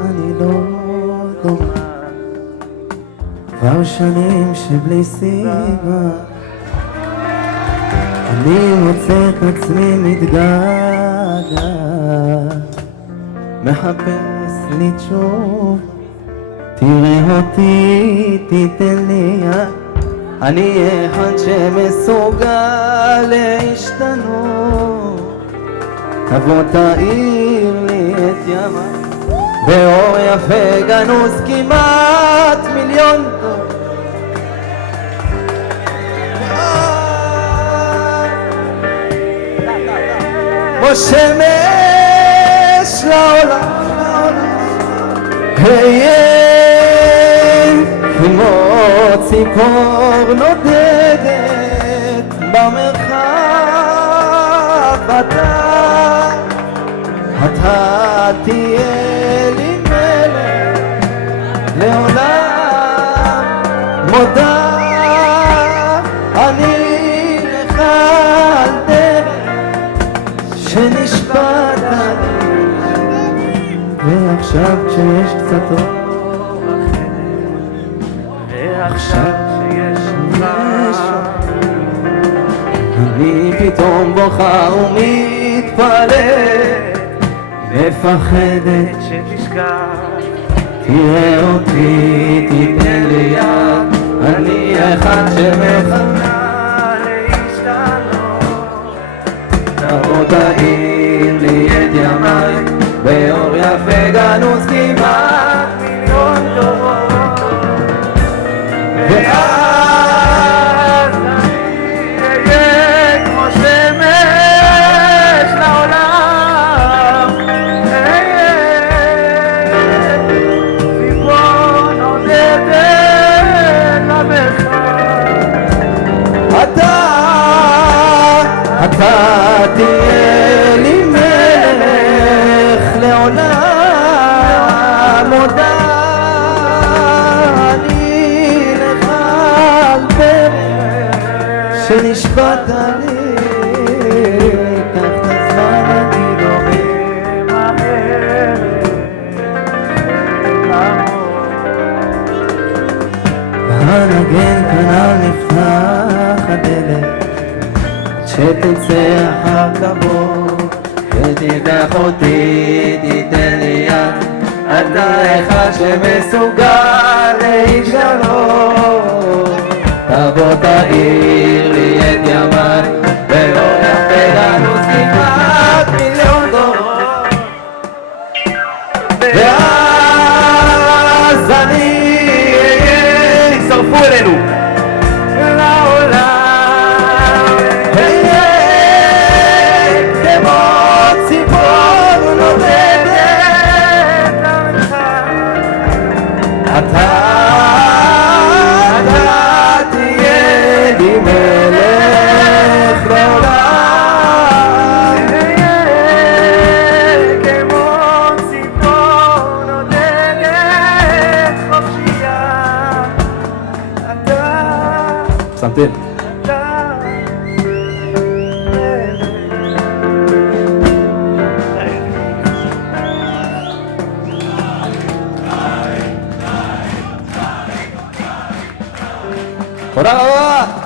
אני לא דומה, כבר שנים שבלי סיבה אני מוצא את עצמי מתגעגע, מחפש לי תשוב, תראה אותי, תיתן לי יד, אני אחד שמסוגל להשתנות, תבוא תאיר לי את ימה, באור יפה גנוז כמעט מיליון טוב, כמו שמש לעולם, היה כמו ציפור נודדת במרחב, אתה תהיה לי מלך לעולם, מודה אני לך על דרך שנשבעת לי, ועכשיו כשיש קצת אור ועכשיו שיש אני פתאום בוכה ומתפלאת, מפחדת שתשכח, תראה אותי, תיתן לי יד, אני אחד שמחכה להשתנות, תבוא תאיר לי את ימיי, באור יפה גנוז כמעט מיליון דורות, ואז אני אהיה כמו שמש לעולם, ציפור נודדת למרחב, אתה תהיה לי מלך לעולם, מודה אני לך על דרך שנשבעת לי, קח את הזמן אני לא ממהרת הנגן כנראה נפתח הדלת, שתצא אחר כבוד ותיקח אותי, תיתן לי יד, אתה אחד שמסוגל להשתנות, תבוא תאיר לי את ימיי, באור יפה גנוז כמעט מיליון דורות, ואז אני אהיה, הצטרפו אלינו לעולם, אתה תהיה לי מלך לעולם, כמו ציפור נודדת חופשייה, אתה שמתם תודה רבה.